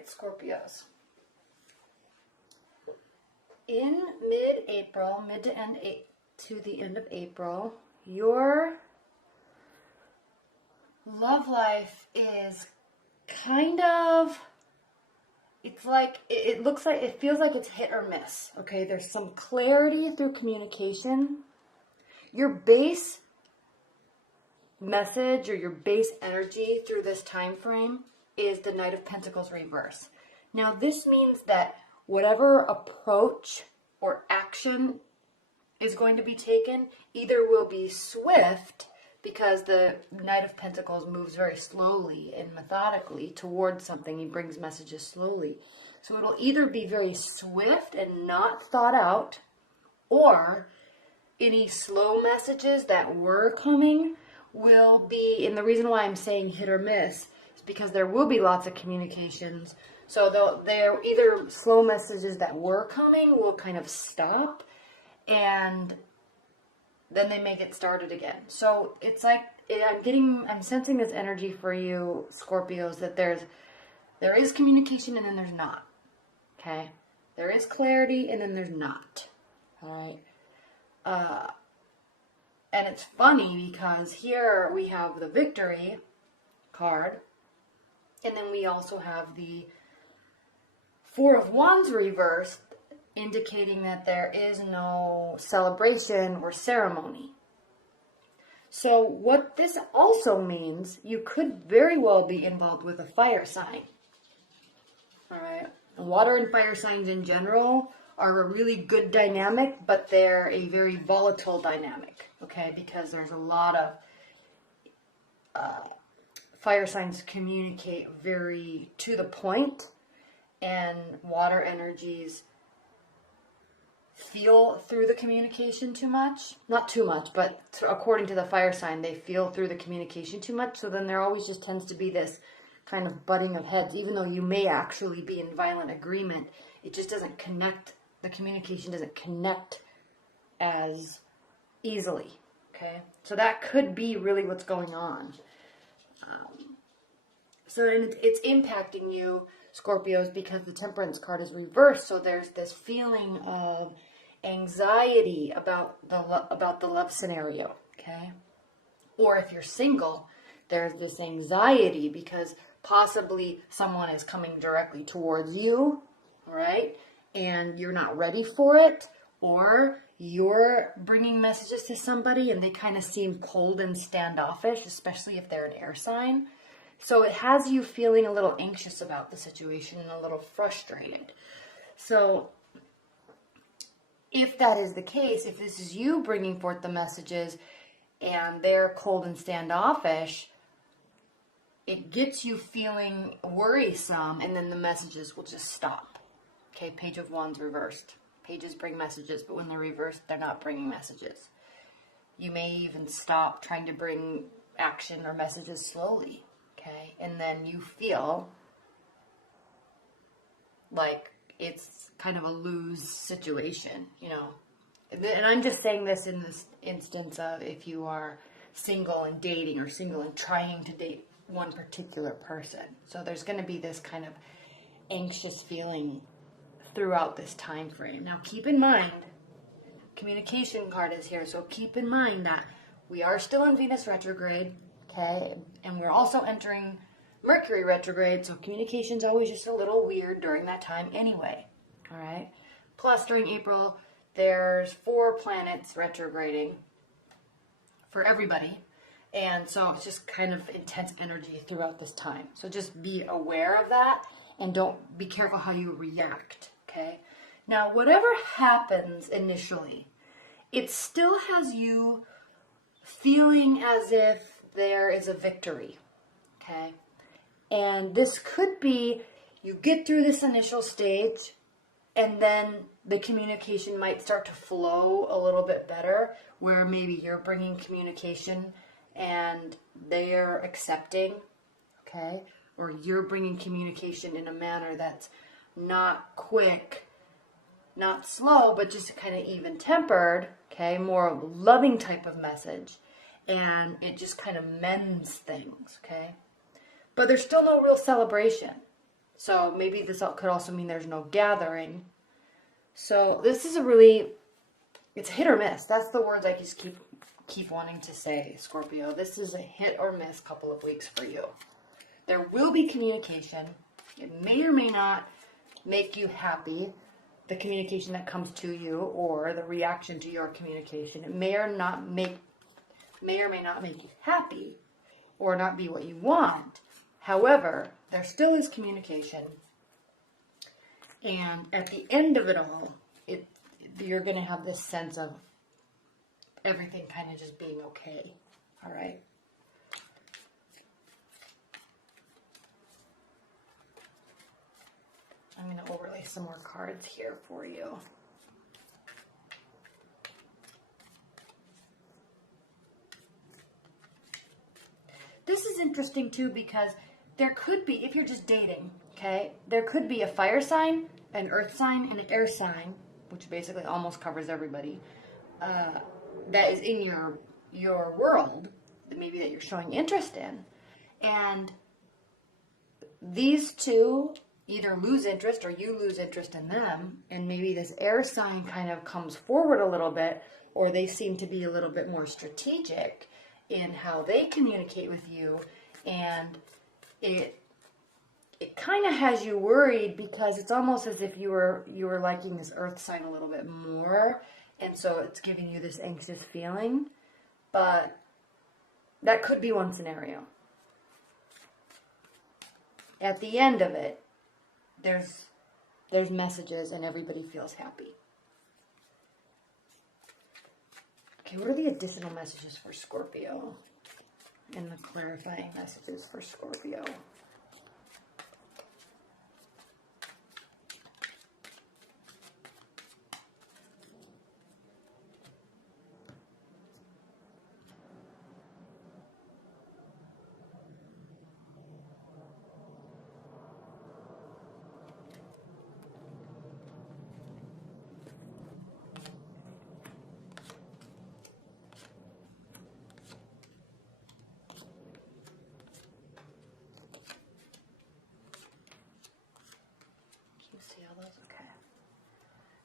right, Scorpios. In mid-April, to the end of April, your love life is kind of, it's like, it looks like, it feels like it's hit or miss, okay? There's some clarity through communication. Your base message or your base energy through this time frame is the Knight of Pentacles reverse. Now, this means that whatever approach or action is going to be taken either will be swift, because the Knight of Pentacles moves very slowly and methodically towards something. He brings messages slowly. So it'll either be very swift and not thought out, or any slow messages that were coming will be, and the reason why I'm saying hit or miss is because there will be lots of communications. So they're either slow messages that were coming will kind of stop, and then they may get started again. So it's like, I'm sensing this energy for you, Scorpios, that there is communication and then there's not. Okay? There is clarity and then there's not. All right? And it's funny because here we have the Victory card, and then we also have the Four of Wands reversed, indicating that there is no celebration or ceremony. So what this also means, you could very well be involved with a fire sign. All right? Water and fire signs in general are a really good dynamic, but they're a very volatile dynamic, okay? Because there's a lot of fire signs communicate very to the point, and water energies feel through the communication too much. Not too much, but according to the fire sign, they feel through the communication too much. So then there always just tends to be this kind of butting of heads. Even though you may actually be in violent agreement, it just doesn't connect. The communication doesn't connect as easily. Okay? So that could be really what's going on. So it's impacting you, Scorpios, because the Temperance card is reversed. So there's this feeling of anxiety about the love scenario, okay? Or if you're single, there's this anxiety because possibly someone is coming directly towards you, right? And you're not ready for it, or you're bringing messages to somebody and they kind of seem cold and standoffish, especially if they're an air sign. So it has you feeling a little anxious about the situation and a little frustrated. So if that is the case, if this is you bringing forth the messages and they're cold and standoffish, it gets you feeling worrisome, and then the messages will just stop. Okay, Page of Wands reversed. Pages bring messages, but when they're reversed, they're not bringing messages. You may even stop trying to bring action or messages slowly. Okay, and then you feel like it's kind of a lose situation, you know. And I'm just saying this in this instance of if you are single and dating, or single and trying to date one particular person. So there's going to be this kind of anxious feeling throughout this time frame. Now keep in mind, communication card is here, so keep in mind that we are still in Venus retrograde. Okay, and we're also entering Mercury retrograde, so communication's always just a little weird during that time anyway, all right? Plus, during April, there's 4 planets retrograding for everybody, and so it's just kind of intense energy throughout this time. So just be aware of that, and be careful how you react, okay? Now, whatever happens initially, it still has you feeling as if there is a victory, okay? And this could be, you get through this initial stage, and then the communication might start to flow a little bit better, where maybe you're bringing communication and they're accepting, okay? Or you're bringing communication in a manner that's not quick, not slow, but just kind of even-tempered, okay? More of a loving type of message. And it just kind of mends things, okay? But there's still no real celebration. So maybe this could also mean there's no gathering. So this is a really, it's hit or miss. That's the words I just keep wanting to say, Scorpio. This is a hit or miss couple of weeks for you. There will be communication. It may or may not make you happy, the communication that comes to you or the reaction to your communication. It may or may not make you happy or not be what you want. However, there still is communication. And at the end of it all, you're going to have this sense of everything kind of just being okay. All right? I'm going to overlay some more cards here for you. This is interesting too because there could be, if you're just dating, okay, there could be a fire sign, an earth sign, and an air sign, which basically almost covers everybody, that is in your world, maybe that you're showing interest in. And these two either lose interest or you lose interest in them, and maybe this air sign kind of comes forward a little bit, or they seem to be a little bit more strategic in how they communicate with you, and it kind of has you worried because it's almost as if you were liking this earth sign a little bit more, and so it's giving you this anxious feeling. But that could be one scenario. At the end of it, there's messages and everybody feels happy. Okay, what are the additional messages for Scorpio? And the clarifying messages for Scorpio.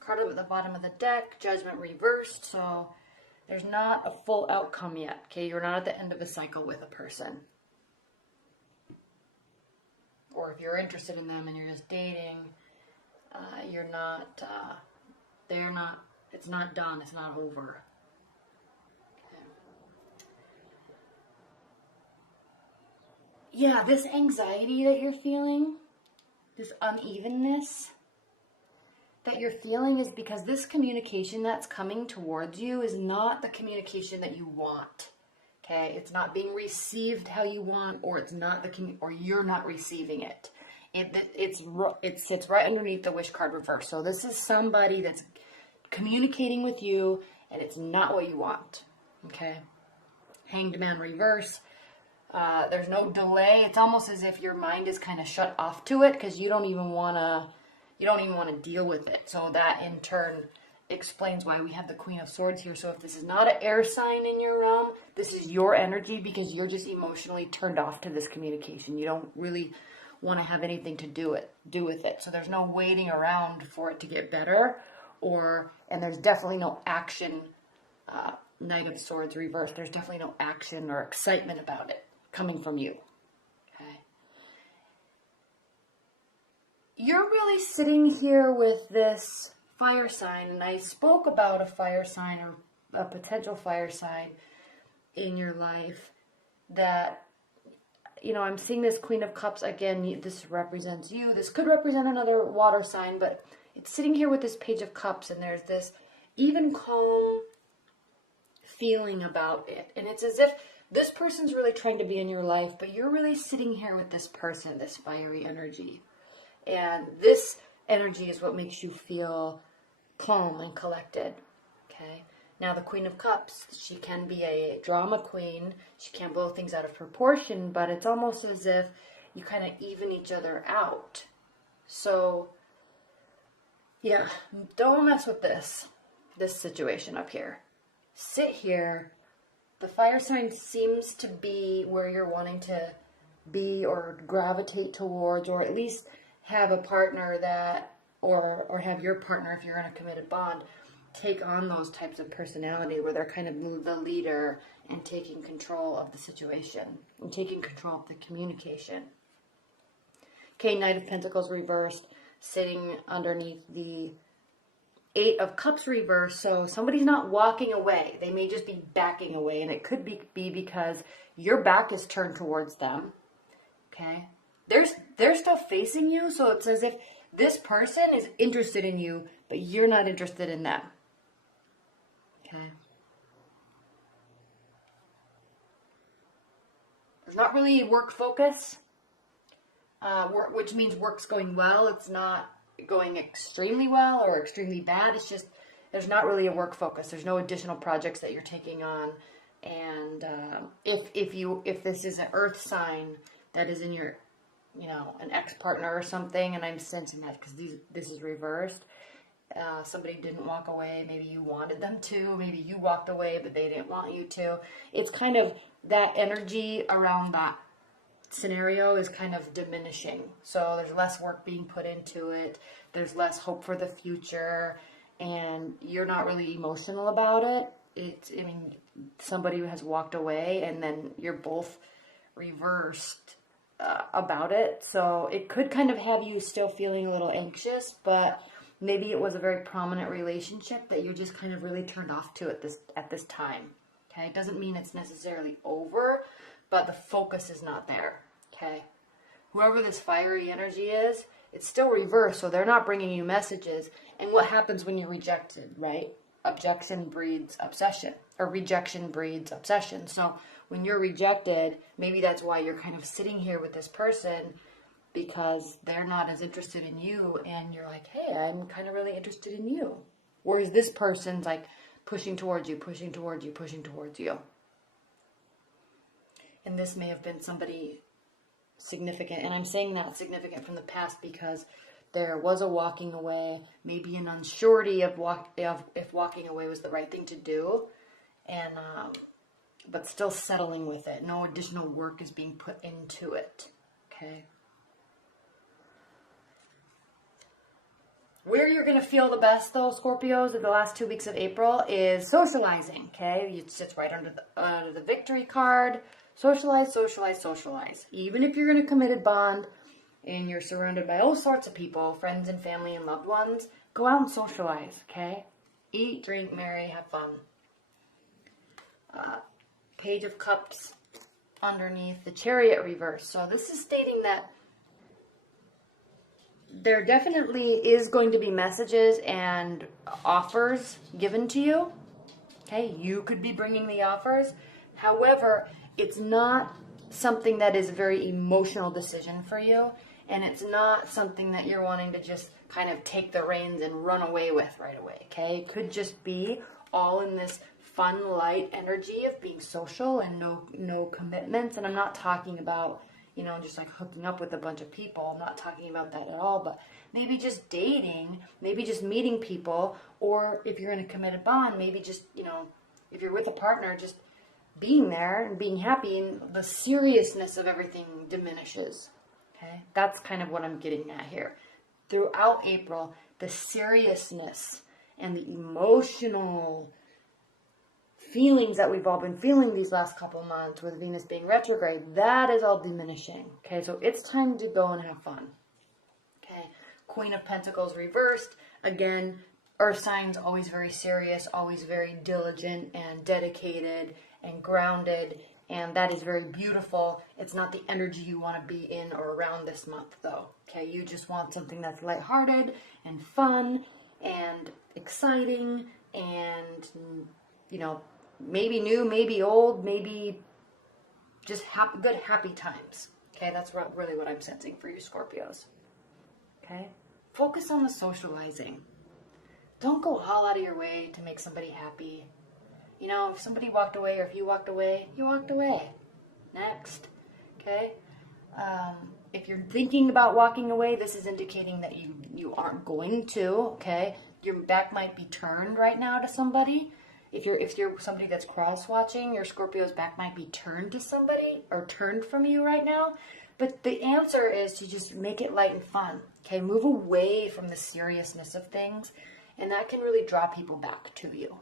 Card up at the bottom of the deck, Judgment reversed, so there's not a full outcome yet, okay? You're not at the end of a cycle with a person. Or if you're interested in them and you're just dating, you're not, they're not, it's not done, it's not over. Okay. Yeah, this anxiety that you're feeling, this unevenness that you're feeling is because this communication that's coming towards you is not the communication that you want. Okay, it's not being received how you want, or it's not or you're not receiving it. It sits right underneath the wish card reverse. So this is somebody that's communicating with you, and it's not what you want. Okay, Hanged Man reverse. There's no delay. It's almost as if your mind is kind of shut off to it because you don't even want to deal with it. So that in turn explains why we have the Queen of Swords here. So if this is not an air sign in your realm, this is your energy because you're just emotionally turned off to this communication. You don't really want to have anything to do with it. So there's no waiting around for it to get better, and there's definitely no action. Knight of Swords reversed. There's definitely no action or excitement about it coming from you. Okay. You're really sitting here with this fire sign, and I spoke about a fire sign or a potential fire sign in your life that, you know, I'm seeing this Queen of Cups again. This represents you. This could represent another water sign, but it's sitting here with this Page of Cups, and there's this even calm feeling about it. And it's as if this person's really trying to be in your life, but you're really sitting here with this person, this fiery energy. And this energy is what makes you feel calm and collected. Okay. Now the Queen of Cups, she can be a drama queen. She can blow things out of proportion, but it's almost as if you kind of even each other out. So, yeah, don't mess with this situation up here. Sit here. The fire sign seems to be where you're wanting to be or gravitate towards, or at least have a partner that, or have your partner, if you're in a committed bond, take on those types of personality where they're kind of the leader and taking control of the situation and taking control of the communication. Okay, Knight of Pentacles reversed, sitting underneath the Eight of Cups reversed. So somebody's not walking away. They may just be backing away, and it could be because your back is turned towards them. Okay, they're still facing you, so it's as if this person is interested in you, but you're not interested in them. Okay. There's not really work focus, which means work's going well. It's not going extremely well or extremely bad. It's just there's not really a work focus. There's no additional projects that you're taking on. And if this is an earth sign that is in your, an ex-partner or something, and I'm sensing that because this is reversed. Somebody didn't walk away. Maybe you wanted them to. Maybe you walked away, but they didn't want you to. It's kind of that energy around that scenario is kind of diminishing. So there's less work being put into it. There's less hope for the future, and you're not really emotional about it. Somebody has walked away, and then you're both reversed about it. So it could kind of have you still feeling a little anxious, but maybe it was a very prominent relationship that you're just kind of really turned off to at this time. Okay, it doesn't mean it's necessarily over, but the focus is not there. Okay, whoever this fiery energy is, it's still reversed, so they're not bringing you messages. And what happens when you're rejected, right? Objection breeds obsession, or rejection breeds obsession. So when you're rejected, maybe that's why you're kind of sitting here with this person, because they're not as interested in you, and you're like, hey, I'm kind of really interested in you. Whereas this person's like pushing towards you, pushing towards you, pushing towards you. And this may have been somebody significant, and I'm saying that significant from the past because there was a walking away, maybe an unsurety of if walking away was the right thing to do, and but still settling with it. No additional work is being put into it. Okay. Where you're going to feel the best, though, Scorpios, in the last 2 weeks of April is socializing, okay? It sits right under the victory card. Socialize, socialize, socialize. Even if you're in a committed bond and you're surrounded by all sorts of people, friends and family and loved ones, go out and socialize, okay? Eat, drink, marry, have fun. Page of Cups underneath the Chariot reverse. So this is stating that there definitely is going to be messages and offers given to you. Okay, you could be bringing the offers. However, it's not something that is a very emotional decision for you, and it's not something that you're wanting to just kind of take the reins and run away with right away. Okay, it could just be all in this fun, light energy of being social and no commitments. And I'm not talking about just like hooking up with a bunch of people. I'm not talking about that at all, but maybe just dating, maybe just meeting people, or if you're in a committed bond, maybe just, if you're with a partner, just being there and being happy, and the seriousness of everything diminishes. Okay? That's kind of what I'm getting at here. Throughout April, the seriousness and the emotional feelings that we've all been feeling these last couple months with Venus being retrograde, that is all diminishing. Okay, so it's time to go and have fun. Okay, Queen of Pentacles reversed. Again, earth signs always very serious, always very diligent and dedicated and grounded, and that is very beautiful. It's not the energy you want to be in or around this month, though. Okay, you just want something that's lighthearted and fun and exciting and, maybe new, maybe old, maybe just good, happy times. Okay, that's really what I'm sensing for you, Scorpios. Okay, focus on the socializing. Don't go all out of your way to make somebody happy. If somebody walked away, or if you walked away, you walked away. Next. Okay, if you're thinking about walking away, this is indicating that you aren't going to. Okay, your back might be turned right now to somebody. If you're somebody that's cross-watching, your Scorpio's back might be turned to somebody or turned from you right now. But the answer is to just make it light and fun. Okay, move away from the seriousness of things, and that can really draw people back to you.